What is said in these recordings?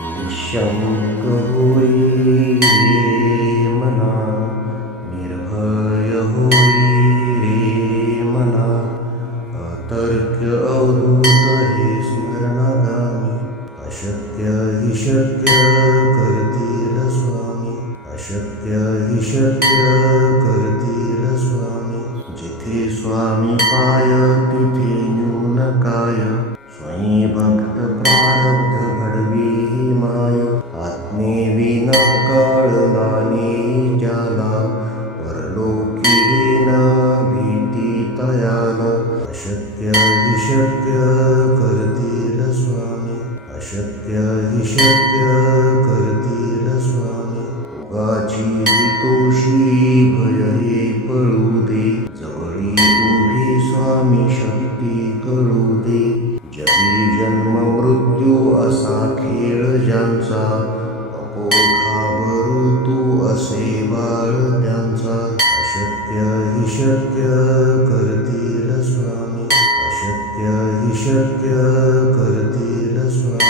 निःशंक होई रे मना, निर्भय होई रे मना, अतर्क्य अवधूत हे स्मरणागामी, अशक्य हि शक्य करतील स्वामी, अशक्य हि शक्य करतील स्वामी. जिथे स्वामी पाय तिथे न्यून काय, स्वयं भक्त प्रारब्ध घडवी ही माय. आत्मेविना कळलाने ज्याला, परलोकी न भीती तयाला. अशक्य हि शक्य करतील स्वामी, अशक्य हि शक्य करतील स्वामी. उगाची तोषी भय हे पळू दे, जवळी उभी स्वामी शक्ती कळू दे. जगी जन्म मृत्यू असा खेळ ज्यांचा, नको घाबरू तू असे बाळ त्यांचा. अशक्य हि शक्य करतील स्वामी, अशक्य हि शक्य करतील स्वामी.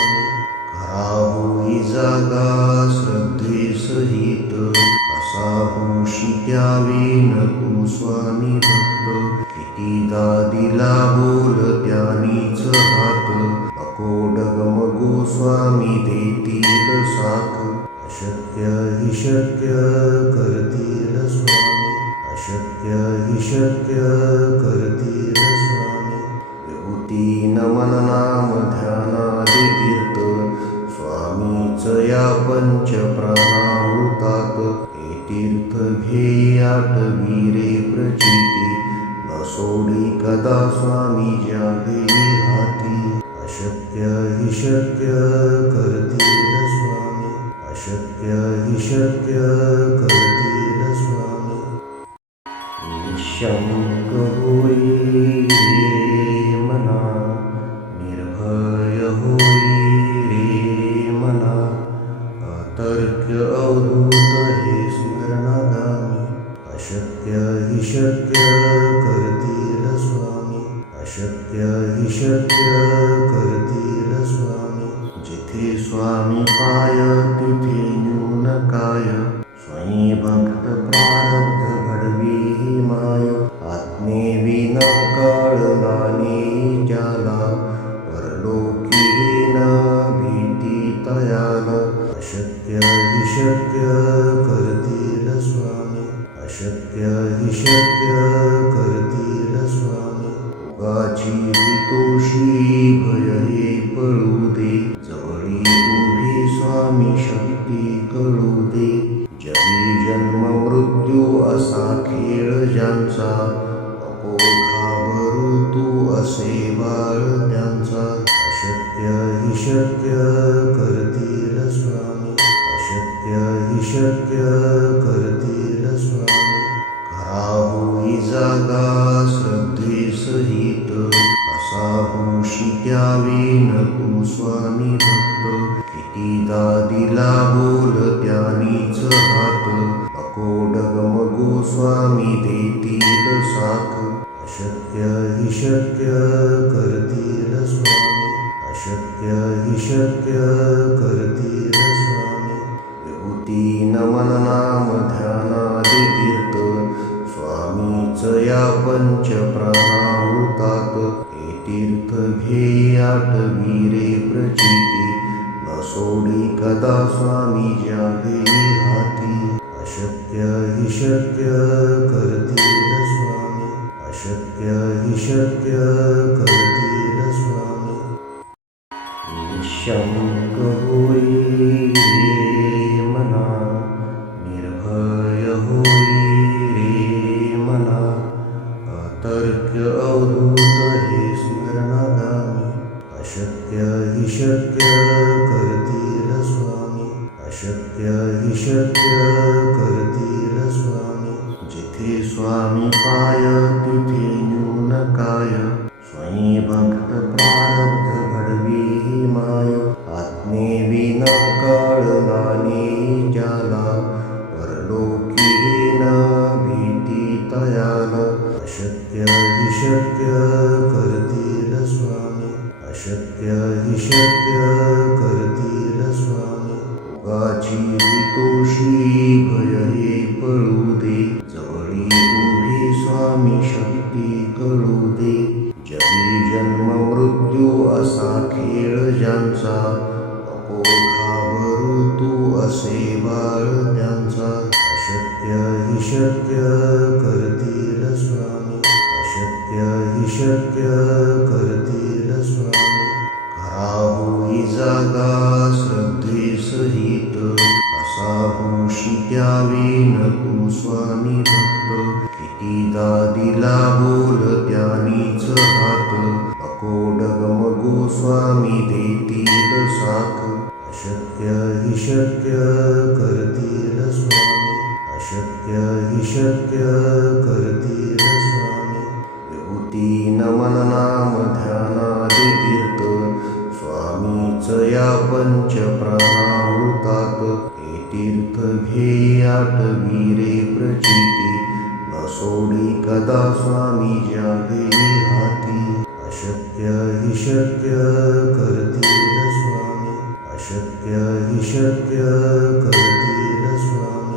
खरा होई जागा श्रद्धे सहित, असा होशी द्यावी न तू स्वामी भक्त. कितीदा दिला बोल त्यानीच हात, नको डगमगू स्वामी देतील साथ. अशक्य हि शक्य करतील स्वामी, अशक्य हि शक्य करतील स्वामी. विभूती नमन नाम ध्यानादि तीर्थ, स्वामीच या पंच प्राणामृतात. हे तीर्थ घेई आठवी रे प्रचिती, न सोडी कदा स्वामी ज्या घेई हाती. अशक्य हि शक्य करतील स्वामी, अशक्य हि शक्य करतील स्वामी. निःशंक होई रे मना, निर्भय होई रे मना, अतर्क्य अवधूत हे स्मरणागामी. अशक्य हि शक्य करतील स्वामी, अशक्य हि शक्य करतील स्वामी. जिथे स्वामी पाय तिथे न्यून काय, स्वयं भक्त प्रारब्ध घडवी ही माय. आत्मेविना कळलाने ज्याला, परलोकी न भीती तयाला. अशक्य हि शक्य करतील स्वामी, अशक्य हि शक्य करतील स्वामी. उगाची तोषी भय हे पळू दे, जवळी उभी स्वामी शक्ती कळू दे. जगी जन्म मृत्यू असा खेळ ज्यांचा, नको घाबरू तू असे बाळ त्यांचा. अशक्य हि शक्य करतील स्वामी, अशक्य हि शक्य करतील स्वामी. खरा होई जागा श्रद्धे सहित, असा होशी द्यावी न तू स्वामी भक्त. कितीदा दिला बोल त्यानीच हात, नको डगमगू स्वामी देतील साथ. अशक्य हि शक्य करतील स्वामी, अशक्य हि शक्य करतील स्वामी. विभूती नमन नाम ध्यानादि तीर्थ, स्वामीच या पंच प्राणामृतात. हे तीर्थ घेई आठवी रे प्रचिती, न सोडी कदा स्वामी ज्या घेई हाती. अशक्य हि शक्य करतील स्वामी, अशक्य हि शक्य करतील स्वामी. निःशंक होई रे मना, निर्भय होई रे मना, अतर्क्य अवधूत हे स्मरणागामी. अशक्य हि शक्य करतील स्वामी, अशक्य हि शक्य करतील स्वामी. जिथे स्वामी पाय तिथे न्यून काय, स्वयं भक्त प्रारब्ध घडवी ही माय. आत्मेविना कळलाने ज्याला, परलोकी न भीती तयाला. अशक्य हि शक्य करतील स्वामी, अशक्य हि शक्य करतील स्वामी. शक्य करतील स्वामी, अशक्य हि शक्य करतील स्वामी. खरा होई जागा श्रद्धे सहित, कसा होशी त्यावेन तू स्वामी भक्त. कितीदा दिला बोल त्यानीच हात, नको डगमगू स्वामी देतील साथ. अशक्य हि शक्य करतील स्वामी, अशक्य हि शक्य करतील स्वामी. विभूती नमन नाम ध्यानादि तीर्थ, स्वामीच या पंच प्राणामृतात. हे तीर्थ घे आठवी रे प्रचिती, न सोडी कदा स्वामी ज्यावेळी हाती. अशक्य हि शक्य करतील स्वामी, अशक्य हि शक्य करतील स्वामी.